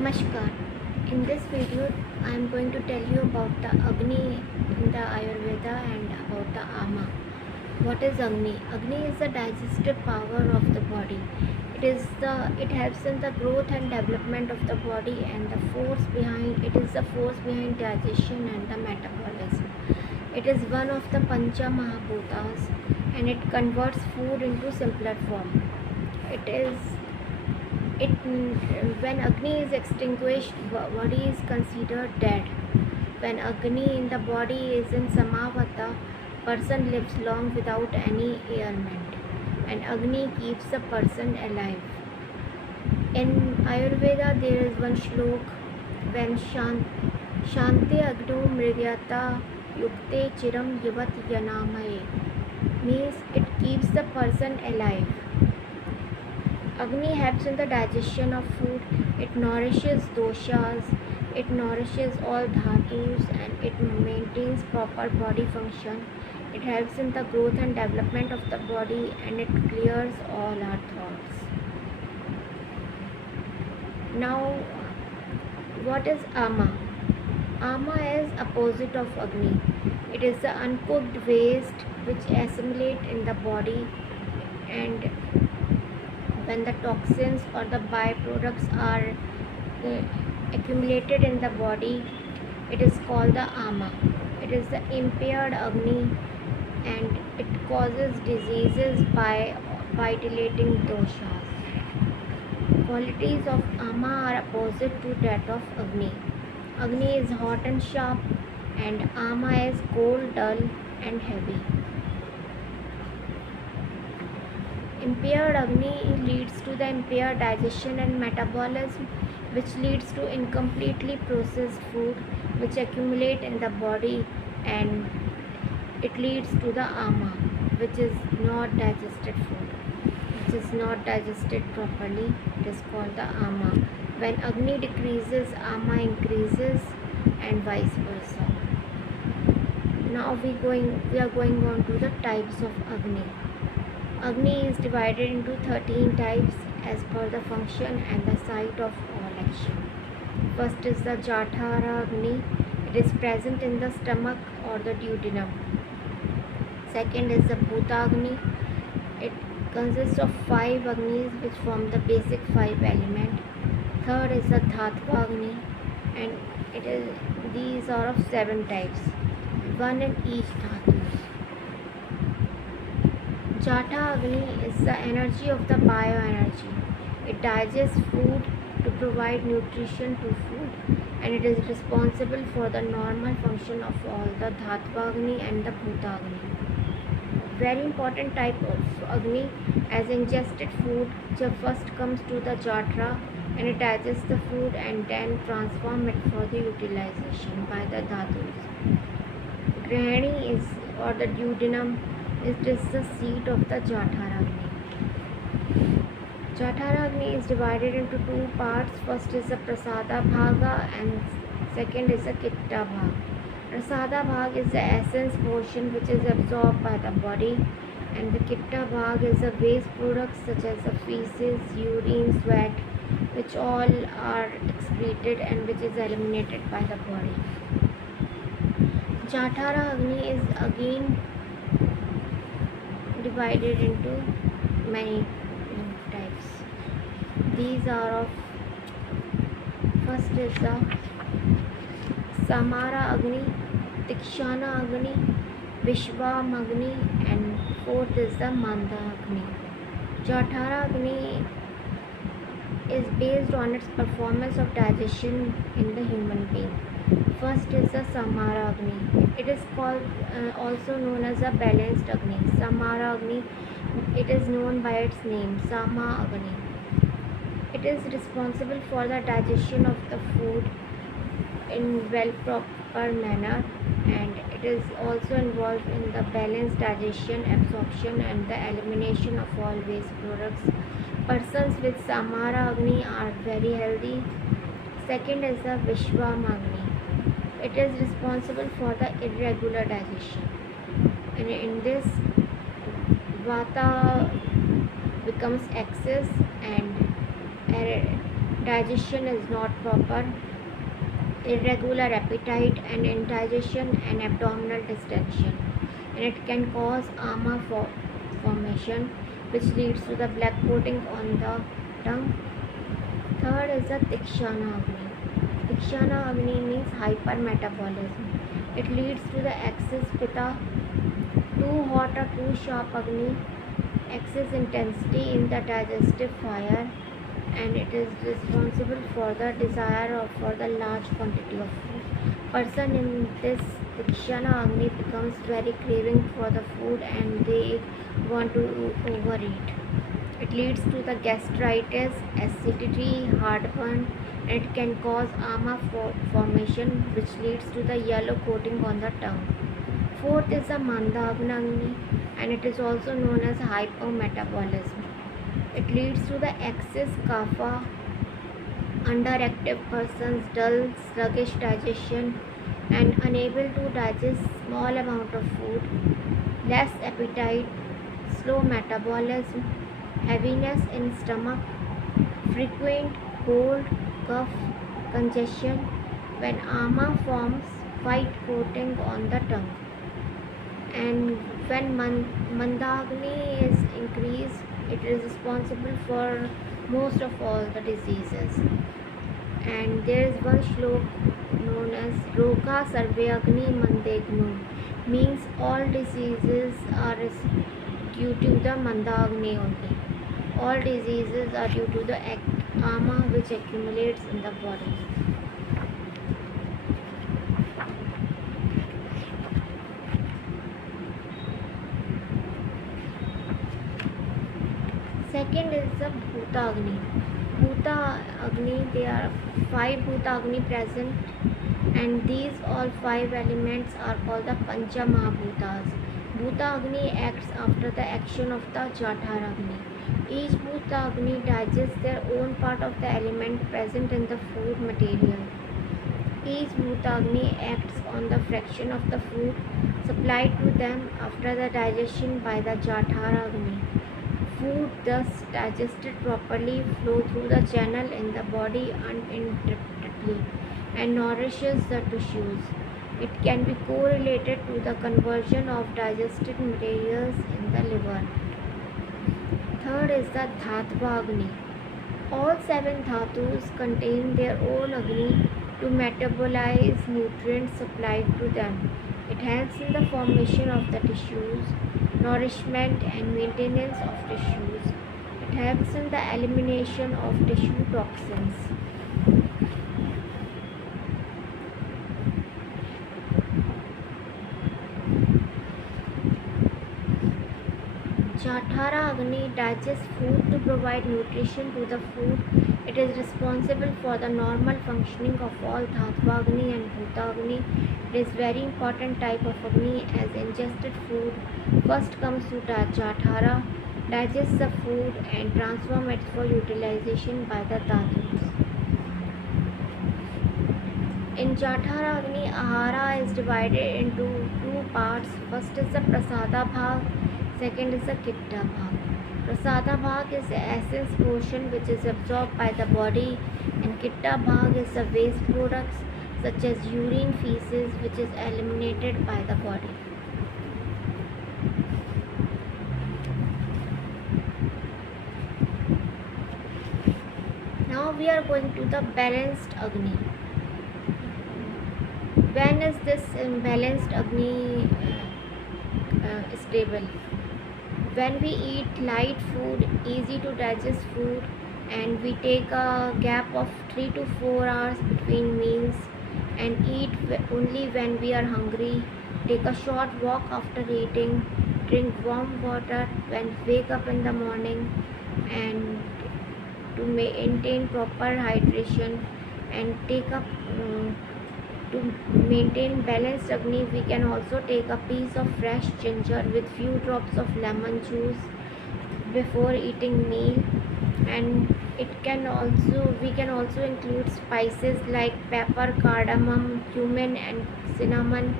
Namaskar. In this video, I am going to tell you about the Agni in the Ayurveda and about the Ama. What is Agni? Agni is the digestive power of the body. It helps in the growth and development of the body, and it is the force behind digestion and the metabolism. It is one of the Pancha Mahabhutas, and it converts food into simpler form. It is it When Agni is extinguished, body is considered dead. When Agni in the body is in Samavata, person lives long without any ailment, and Agni keeps the person alive. In Ayurveda there is one shlok, when Shante Agnu Mrigyata Yukte Chiram Yavat Yanamaye, means it keeps the person alive. Agni helps in the digestion of food, it nourishes doshas, it nourishes all dhatus, and it maintains proper body function. It helps in the growth and development of the body, and it clears all our thoughts. Now, what is Ama? Ama is opposite of Agni. It is the uncooked waste which assimilate in the body, and when the toxins or the byproducts are accumulated in the body, it is called the Ama. It is the impaired Agni, and it causes diseases by dilating doshas. Qualities of Ama are opposite to that of Agni. Agni is hot and sharp, and Ama is cold, dull, and heavy. Impaired Agni leads to the impaired digestion and metabolism, which leads to incompletely processed food which accumulate in the body, and it leads to the Ama, which is not digested food, which is not digested properly. It is called the Ama. When Agni decreases, Ama increases, and vice versa. Now we are going on to the types of Agni. Agni is divided into 13 types as per the function and the site of all action. First is the Jathara Agni. It is present in the stomach or the duodenum. Second is the Bhuta Agni. It consists of 5 Agnis which form the basic 5 element. Third is the Dhatva Agni, and these are of 7 types, one in each dhatu. Jata Agni is the energy of the bioenergy. It digests food to provide nutrition to food, and it is responsible for the normal function of all the Dhatva Agni and the Bhuta Agni. Very important type of Agni, as ingested food first comes to the Jatra, and it digests the food and then transform it for the utilization by the Dhatus. Grihani or the duodenum. It is the seat of the Jathara Agni. Jathara Agni is divided into 2 parts. First is the Prasada Bhaga, and second is the Kitta Bhaga. Prasada Bhaga is the essence portion which is absorbed by the body, and the Kitta Bhaga is the waste products such as the feces, urine, sweat, which all are excreted and which is eliminated by the body. Jathara Agni is again divided into many types. These are of, first is the Samara Agni, Tikshana Agni, Vishvam Agni, and fourth is the Manda Agni. Jathara Agni is based on its performance of digestion in the human being. First is the Samara Agni. It is called also known as a balanced Agni. Samara Agni, it is known by its name, Sama Agni. It is responsible for the digestion of the food in well proper manner, and it is also involved in the balanced digestion, absorption, and the elimination of all waste products. Persons with Samara Agni are very healthy. Second is the Vishvam Agni. It is responsible for the irregular digestion, and in this Vata becomes excess, and digestion is not proper, irregular appetite and indigestion and abdominal distension, and it can cause formation which leads to the black coating on the tongue. Third is the Tikshana Agni. Tikshana Agni means hypermetabolism. It leads to the excess pitta, too hot or too sharp Agni, excess intensity in the digestive fire, and it is responsible for the desire of for the large quantity of food. Person in this Tikshana Agni becomes very craving for the food and they want to overeat. It leads to the gastritis, acidity, heartburn, and it can cause ama formation which leads to the yellow coating on the tongue. Fourth is the Mandagna Agni, and it is also known as hypometabolism. It leads to the excess kapha, underactive persons, dull, sluggish digestion, and unable to digest small amount of food, less appetite, slow metabolism, heaviness in stomach, frequent cold, cough, congestion. When ama forms white coating on the tongue, and when Mandagni is increased, it is responsible for most of all the diseases. And there is one shlok known as Roga Sarvayagni Mandegnu, means all diseases are due to the Mandagni only. All diseases are due to the ama which accumulates in the body. Second is the Bhuta Agni. Bhuta Agni, there are 5 Bhuta Agni present, and these all 5 elements are called the Pancha Mahabhutas. Bhuta Agni acts after the action of the Jatara Agni. Each Bhuta Agni digests their own part of the element present in the food material. Each Bhuta Agni acts on the fraction of the food supplied to them after the digestion by the Jatara Agni. Food thus digested properly flow through the channel in the body uninterruptedly and nourishes the tissues. It can be correlated to the conversion of digested materials in the liver. Third is the Dhatva Agni. All 7 dhatus contain their own Agni to metabolize nutrients supplied to them. It helps in the formation of the tissues, nourishment and maintenance of tissues. It helps in the elimination of tissue toxins. Jatara Agni digests food to provide nutrition to the food. It is responsible for the normal functioning of all Dhatva Agni and Bhuta Agni. It is very important type of Agni as ingested food first comes to Jatara, digests the food and transform it for utilization by the Dhatus. In Jatara Agni, Ahara is divided into 2 parts. First is the Prasada Bhag, second is the Kitta Bhag. Prasada Bhag is the essence portion which is absorbed by the body, and Kitta Bhag is the waste products such as urine, feces which is eliminated by the body. Now we are going to the balanced Agni. When is this imbalanced Agni stable? When we eat light food, easy to digest food, and we take a gap of 3 to 4 hours between meals and eat only when we are hungry, take a short walk after eating, drink warm water when wake up in the morning, and to maintain proper hydration and take up to maintain balanced Agni, we can also take a piece of fresh ginger with few drops of lemon juice before eating meal, and we can also include spices like pepper, cardamom, cumin and cinnamon.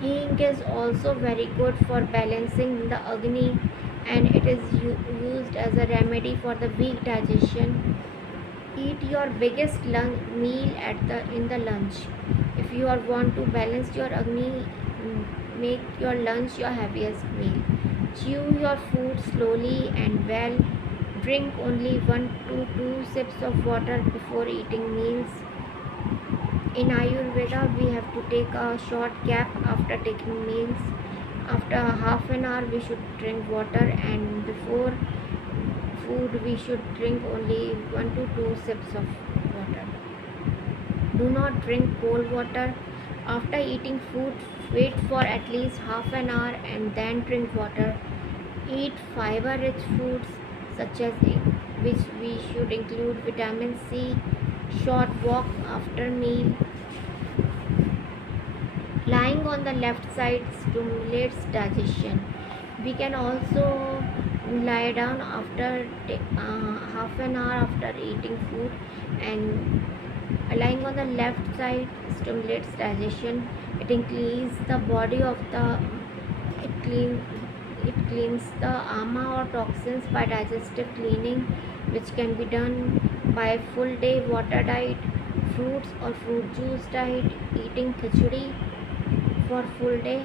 Hing is also very good for balancing the Agni, and it is used as a remedy for the weak digestion. Eat your biggest meal at the in the lunch. If you are want to balance your Agni, make your lunch your heaviest meal. Chew your food slowly and well. Drink only 1 to 2 sips of water before eating meals. In Ayurveda, we have to take a short gap after taking meals. After half an hour, we should drink water, and before food, we should drink only 1 to 2 sips of water. Do not drink cold water. After eating food, wait for at least half an hour and then drink water. Eat fiber-rich foods such as egg, which we should include vitamin C. Short walk after meal. Lying on the left side stimulates digestion. We can also lie down after half an hour after eating food, and lying on the left side stimulates digestion. It increases the body of the it clean it cleans the ama or toxins by digestive cleaning, which can be done by full day water diet, fruits or fruit juice diet, eating khichdi for full day,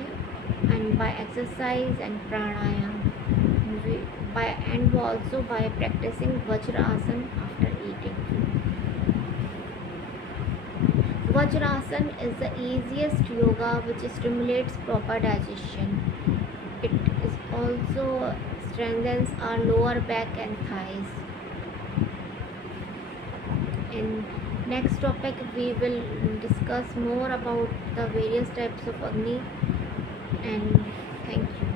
and by exercise and pranayam. By and also by practicing Vajrasan after eating food. Vajrasan is the easiest yoga which stimulates proper digestion. It is also strengthens our lower back and thighs. In next topic, we will discuss more about the various types of Agni, and thank you.